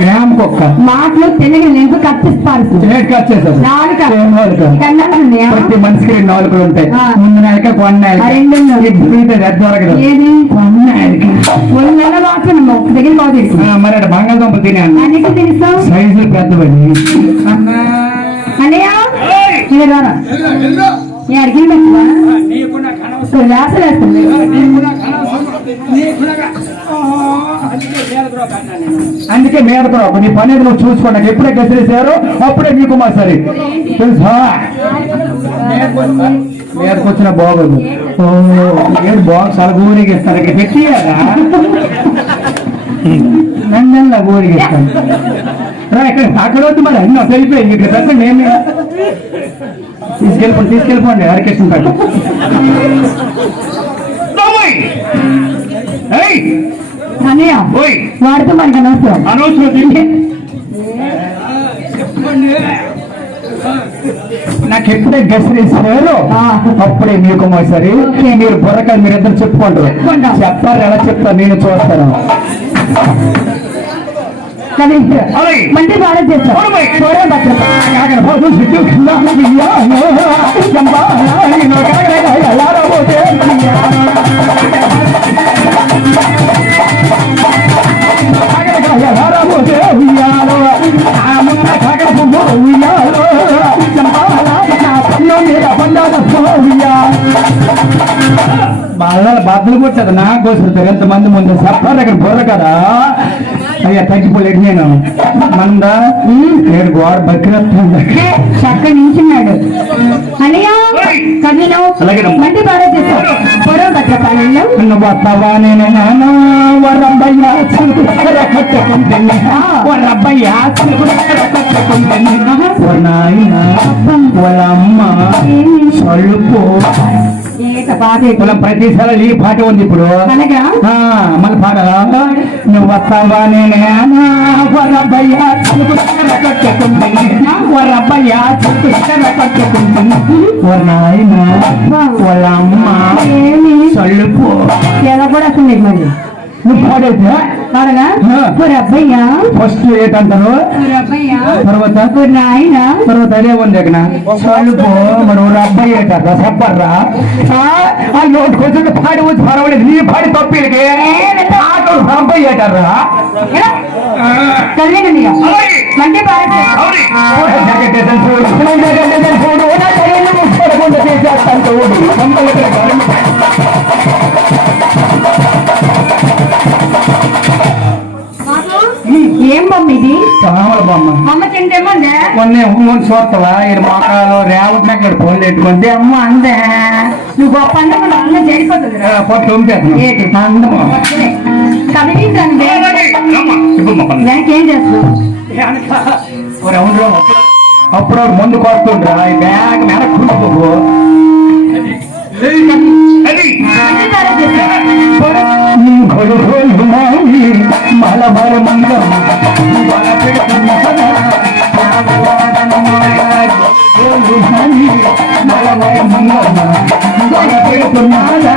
Gram కుక్క మాటలు తెలుగు నింపు కచ్చిస్తారు ప్రతి మనిషికి 2 నాలుగులు ఉంటాయి. ముందు నాయక కొన్న దొరకదు దగ్గర బాగుంది. మరి అటు బంగాళదుంప తినాను సైజులు పెద్దవండి. అన్నయ్య అడిగి వేసలేస్తుంది. అందుకే మీద కూడా నీ పని నువ్వు చూసుకోండి. నాకు ఎప్పుడే గసిరేసారో అప్పుడే మీకు మా సరే తెలుసా. మీదకి వచ్చిన బాగోదు. ఏడు బాగు చాలా గోరికి ఇస్తాను. ఇక్కడ పెట్టియారా నన్ను గోరికి ఇస్తాను. ఇక్కడ అక్కడ వద్దు మరి అన్నీ తెలిపోయింది. ఇక్కడ పెద్ద నేను తీసుకెళ్ళిపోండి హరికృష్ణ పేట. అన్నయ్య వాడితో మనకి అనవసరం. నాకు ఎప్పుడే గసిరేసారో అప్పుడే మీకు మా సరే. మీరు బుర్రకాయ మీరిద్దరు చెప్పుకుంటారు. చెప్పారు ఎలా చెప్తారు నేను చూస్తాను. మంచి బాగా చేస్తాను. బాగా బద్దలు కొట్టదు నాకు కోసుకుంటారు. ఎంతమంది ముందు చెప్పారు అక్కడ బుర్ర కదా. అయ్యా తగ్గిపోలేదు. నేను మందా నేను గోడ బక్కిరత్తుంది. చక్క నించున్నాడు అన్నయ్య. మంచి బాగా చేస్తాను. వస్తావా నేను వరబ్బయ్య కట్టుకుంటుంది. వరబ్బయ్య నాయన వాళ్ళ అమ్మ సొల్లుపు ప్రతిసారి ఈ పాట ఉంది. ఇప్పుడు మళ్ళీ పాట నువ్వు వస్తావా నేనే వరబ్బయ్య కట్టుకుంటుంది. వరబ్బయ్య కట్టుకుంటుంది. నాయన వాళ్ళ అమ్మ సొల్లుపు ఎలా కూడా వస్తుంది. మరి నువ్వు పాడైతే అబ్బయ్యా ఫస్ట్ ఏంటంటారు తర్వాత తర్వాత అదే ఉంది. అక్కడ సొల్లుపు మరి అబ్బాయి ఏంటారా చెప్పర్రా. ఆ నోటికి వచ్చి పాడి వచ్చి పర్వాలేదు. నీ పాడి తప్పిలకి అబ్బాయి ఏంటారా. మంచి ఏం బొమ్మ ఇది? తామల బొమ్మ. అమ్మ తింటేమో కొన్ని చూస్తావా ఇది మొక్కలు రేవతి అక్కడ ఫోన్లు పెట్టుకుంటే అమ్మ అందే నువ్వు గొప్ప అందం అన్నం జరిగిపోతుంది. పొట్టు అందం ఏం చేస్తున్నావు? అప్పుడు ముందు కొడుతుండ్రా ఈ బ్యాగ్ మేర కుట్టుకో. మలబర మంగళ మలబర మంగళ పెడుతున్నారా